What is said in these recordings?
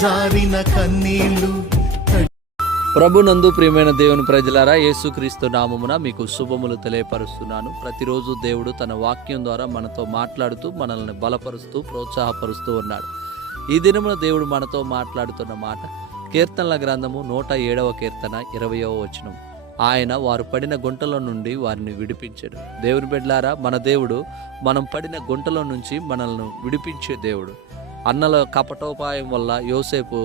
జారిన కన్నీళ్లు. ప్రభునందు ప్రియమైన దేవుని ప్రజలారా, యేసుక్రీస్తు నామమున మీకు శుభములు తెలియపరుస్తున్నాను. ప్రతిరోజు దేవుడు తన వాక్యం ద్వారా మనతో మాట్లాడుతూ మనల్ని బలపరుస్తూ ప్రోత్సాహపరుస్తూ ఉన్నాడు. ఈ దినమున దేవుడు మనతో మాట్లాడుతున్న మాట కీర్తనల గ్రంథము 107వ కీర్తన 20వ వచనం. ఆయన వారు పడిన గుంటలో నుండి వారిని విడిపించాడు. దేవుని బిడ్డలారా, మన దేవుడు మనం పడిన గుంటలో నుంచి మనల్ని విడిపించే దేవుడు. అన్నల కపటోపాయం వల్ల యోసేపు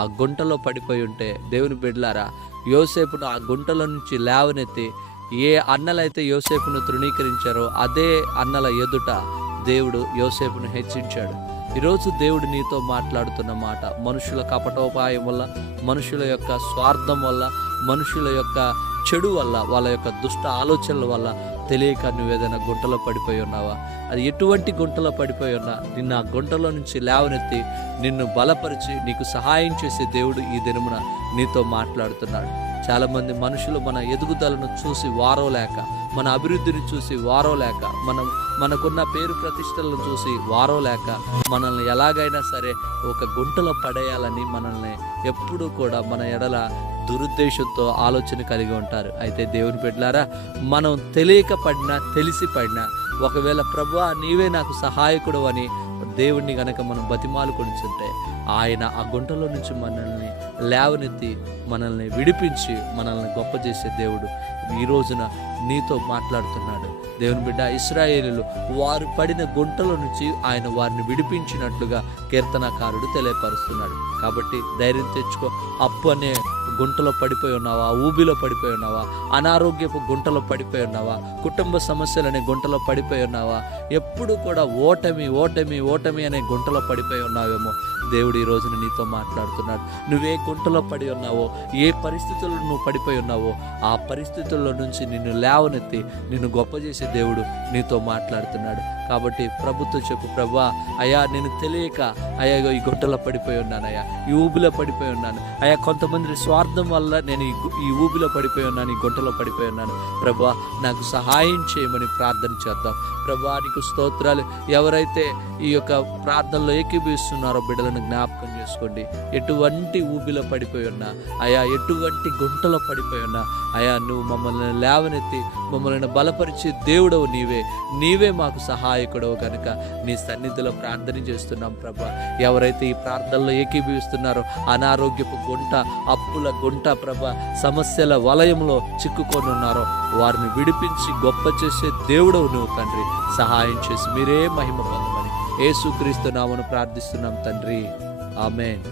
ఆ గుంటలో పడిపోయి ఉంటే, దేవుని బిడ్డలారా, యోసేపును ఆ గుంటలో నుంచి లేవనెత్తి ఏ అన్నలైతే యోసేపును తృణీకరించారో అదే అన్నల ఎదుట దేవుడు యోసేపును హెచ్చించాడు. ఈరోజు దేవుడు నీతో మాట్లాడుతున్న మాట, మనుషుల కపటోపాయం వల్ల, మనుషుల యొక్క స్వార్థం వల్ల, మనుషుల యొక్క చెడు వల్ల, వాళ్ళ యొక్క దుష్ట ఆలోచనల వల్ల తెలియక నువ్వేదైనా గుంటలో పడిపోయి ఉన్నావా? అది ఎటువంటి గుంటలో పడిపోయి ఉన్నా నిన్ను ఆ గుంటలో నుంచి లేవనెత్తి నిన్ను బలపరిచి నీకు సహాయం చేసే దేవుడు ఈ దినమున నీతో మాట్లాడుతున్నాడు. చాలామంది మనుషులు మన ఎదుగుదలను చూసి వారోలేక, మన అభివృద్ధిని చూసి వారోలేక, మనకున్న పేరు ప్రతిష్టలను చూసి వారోలేక మనల్ని ఎలాగైనా సరే ఒక గుంటలో పడేయాలని మనల్ని ఎప్పుడూ కూడా మన ఎడల దురుద్దేశంతో ఆలోచన కలిగి ఉంటారు. అయితే దేవుని బిడ్డలారా, మనం తెలియక పడినా తెలిసి పడినా, ఒకవేళ ప్రభువా నీవే నాకు సహాయకుడు అని దేవుణ్ణి గనక మనం బతిమాలు కొనిచుంటే ఆయన ఆ గుంటలో నుంచి మనల్ని లేవనెత్తి మనల్ని విడిపించి మనల్ని గొప్ప చేసే దేవుడు ఈ రోజున నీతో మాట్లాడుతున్నాడు. దేవుని బిడ్డ, ఇశ్రాయేలీయులు వారు పడిన గుంటలో నుంచి ఆయన వారిని విడిపించినట్లుగా కీర్తనకారుడు తెలియపరుస్తున్నాడు. కాబట్టి ధైర్యం తెచ్చుకో. అప్పు అనే గుంటలో పడిపోయి ఉన్నావా? ఊబిలో పడిపోయి ఉన్నావా? అనారోగ్యపు గుంటలో పడిపోయి ఉన్నావా? కుటుంబ సమస్యలనే గుంటలో పడిపోయి ఉన్నావా? ఎప్పుడు కూడా ఓటమి ఓటమి ఓటమి అనే గుంటలో పడిపోయి ఉన్నావేమో. దేవుడు ఈ రోజున నీతో మాట్లాడుతున్నాడు. నువ్వే గుంటలో పడి ఉన్నావో, ఏ పరిస్థితుల్లో నువ్వు పడిపోయి ఉన్నావో, ఆ పరిస్థితుల్లో నుంచి నిన్ను లేవనెత్తి నిన్ను గొప్ప చేసే దేవుడు నీతో మాట్లాడుతున్నాడు. కాబట్టి ప్రభుతో చెప్పు, ప్రభువా అయ్యా నేను తెలియక అయ్యా ఈ గుంటలో పడిపోయి ఉన్నాను, అయ్యా ఈ ఊబిలో పడిపోయి ఉన్నాను, అయ్యా కొంతమంది స్వార్థం వల్ల నేను ఈ ఊబిలో పడిపోయి ఉన్నాను, ఈ గుంటలో పడిపోయి ఉన్నాను. ప్రభువా నాకు సహాయం చేయమని ప్రార్థన చేద్దాం. ప్రభువా నీకు స్తోత్రాలు. ఎవరైతే ఈ యొక్క ప్రార్థనలో ఏకీభవిస్తున్నారో బిడ్డలను జ్ఞాపకం చేసుకోండి. ఎటువంటి ఊబిలో పడిపోయి ఉన్నా, అయా ఎటువంటి గుంటలో పడిపోయి ఉన్నా, అయా నువ్వు మమ్మల్ని లేవనెత్తి మమ్మల్ని బలపరిచే దేవుడవు నీవే మాకు సహాయకుడవు కనుక నీ సన్నిధిలో ప్రార్థన చేస్తున్నాం. ప్రభా, ఎవరైతే ఈ ప్రార్థనలో ఏకీభవిస్తున్నారో అనారోగ్యపు గుంట, అప్పుల గుంట, ప్రభా సమస్యల వలయంలో చిక్కుకొని ఉన్నారో వారిని విడిపించి గొప్ప చేసే దేవుడవు నువ్వు తండ్రి. సహాయం చేసి మీరే మహిమ పొందమని యేసుక్రీస్తు నామమున ప్రార్థిస్తున్నాం తండ్రి. ఆమేన్.